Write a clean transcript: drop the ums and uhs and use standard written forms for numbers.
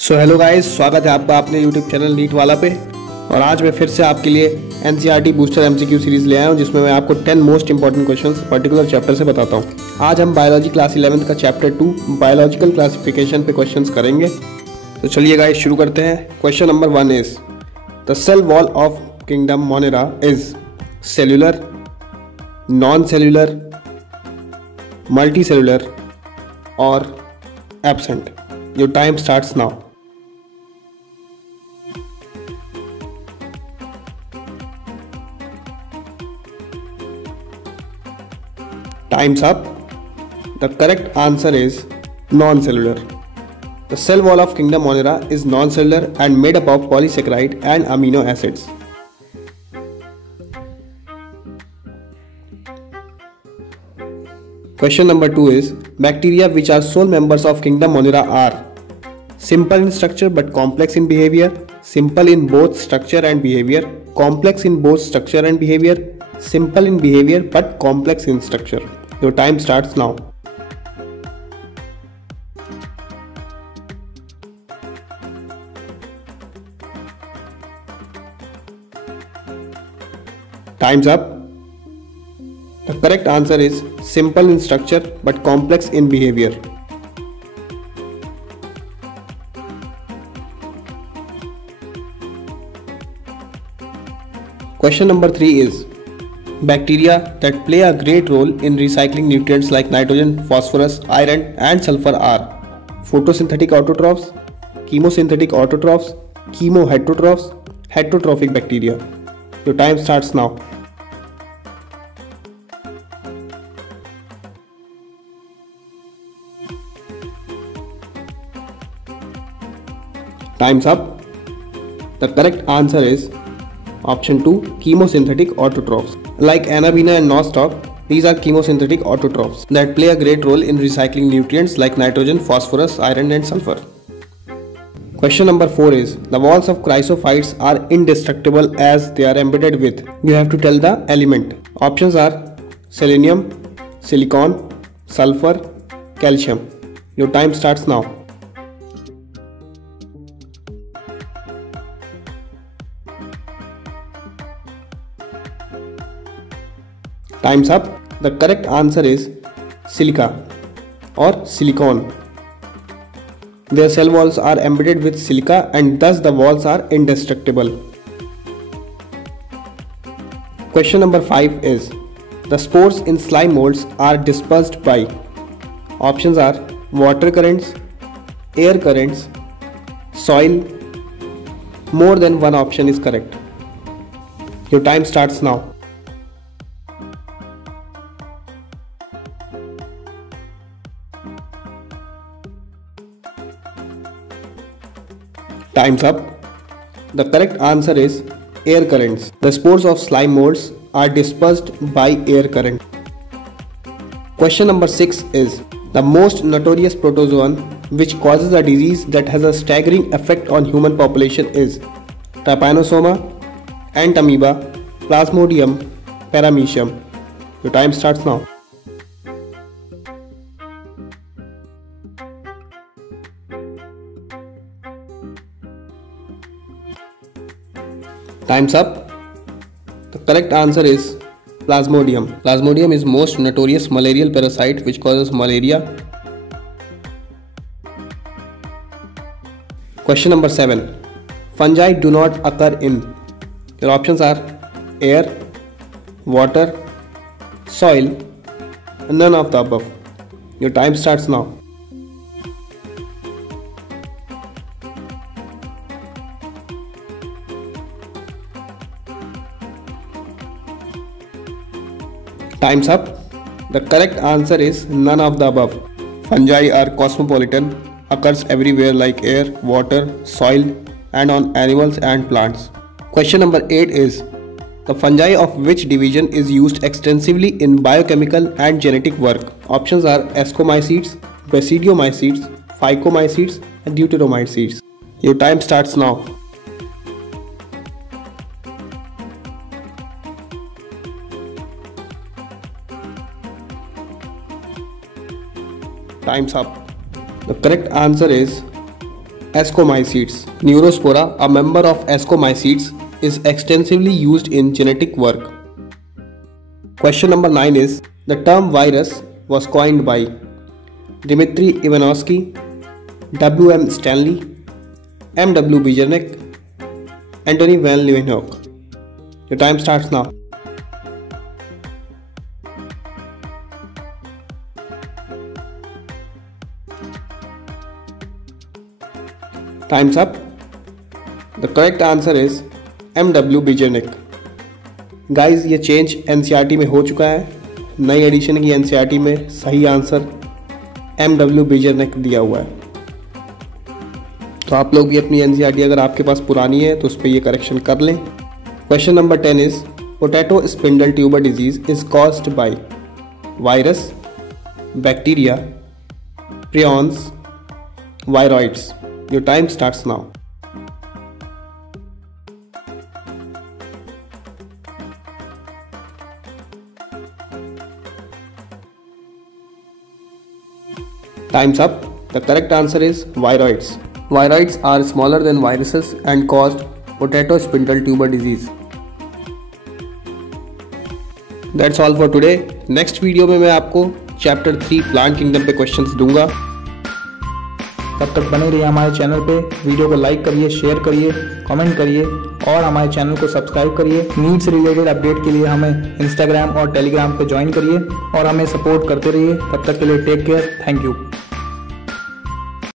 So hello guys, स्वागत है आपका अपने यूट्यूब चैनल नीट वाला पे। और आज मैं फिर से आपके लिए एनसीईआरटी बूस्टर एमसीक्यू सीरीज़ ले आया हूँ, जिसमें मैं आपको 10 most important questions particular chapter से बताता हूँ। आज हम बायोलॉजी क्लास 11 का चैप्टर 2 बायोलॉजिकल क्लासिफिकेशन पे क्वेश्चंस करेंगे। तो चलिए गाइस शुरू करते हैं। Question number 1 is the cell wall of kingdom monera is cellular, non cellular, multicellular और absent. Your time starts now. Time's up. The correct answer is non-cellular. The cell wall of Kingdom Monera is non-cellular and made up of polysaccharide and amino acids. Question number 2 is bacteria which are sole members of Kingdom Monera are simple in structure but complex in behavior, simple in both structure and behavior, complex in both structure and behavior, simple in behavior but complex in structure. Your time starts now. Time's up. The correct answer is simple in structure but complex in behavior. Question number 3 is bacteria that play a great role in recycling nutrients like nitrogen, phosphorus, iron and sulfur are photosynthetic autotrophs, chemosynthetic autotrophs, chemoheterotrophs, heterotrophic bacteria. Your time starts now. Time's up. The correct answer is option 2, chemosynthetic autotrophs. Like Anabina and Nostoc, these are chemosynthetic autotrophs that play a great role in recycling nutrients like nitrogen, phosphorus, iron and sulfur. Question number 4 is the walls of chrysophytes are indestructible as they are embedded with. You have to tell the element. Options are selenium, silicon, sulfur, calcium. Your time starts now. Time's up. The correct answer is silica or silicon. Their cell walls are embedded with silica and thus the walls are indestructible. Question number 5 is the spores in slime molds are dispersed by. Options are water currents, air currents, soil. More than one option is correct. Your time starts now. Time's up. The correct answer is air currents. The spores of slime molds are dispersed by air current. Question number 6 is the most notorious protozoan which causes a disease that has a staggering effect on human population is Trypanosoma, Entamoeba, Plasmodium, Paramecium. Your time starts now. Time's up. The correct answer is Plasmodium. Plasmodium is most notorious malarial parasite which causes malaria. Question number 7. Fungi do not occur in. Your options are air, water, soil, and none of the above. Your time starts now. Time's up. The correct answer is none of the above. Fungi are cosmopolitan, occurs everywhere like air, water, soil and on animals and plants. Question number 8 is the fungi of which division is used extensively in biochemical and genetic work? Options are ascomycetes, basidiomycetes, phycomycetes and deuteromycetes. Your time starts now. Time's up. The correct answer is Ascomycetes. Neurospora, a member of Ascomycetes, is extensively used in genetic work. Question number 9 is, the term virus was coined by Dmitry Ivanovsky, W.M. Stanley, M.W. Bejernik, Antony van Leeuwenhoek. Your time starts now. Time's up. The correct answer is M.W. Bejernik. Guys ये change NCERT में हो चुका है। नई addition की NCERT में सही answer M.W. Bejernik दिया हुआ है। तो आप लोग भी अपनी एनसीईआरटी अगर आपके पास पुरानी है तो उस पर ये करेक्शन कर लें। Question number 10 is, potato spindle tuber disease is caused by virus, bacteria, prions, viroids. Your time starts now. Time's up. The correct answer is viroids. Viroids are smaller than viruses and caused potato spindle tuber disease. That's all for today. Next video में मैं आपको chapter 3 plant kingdom पे questions दूंगा। तब तक बने रहिए हमारे चैनल पे। वीडियो को लाइक करिए, शेयर करिए, कमेंट करिए और हमारे चैनल को सब्सक्राइब करिए। नीट से रिलेटेड अपडेट के लिए हमें इंस्टाग्राम और टेलीग्राम पे ज्वाइन करिए और हमें सपोर्ट करते रहिए। तब तक के लिए टेक केयर। Thank you.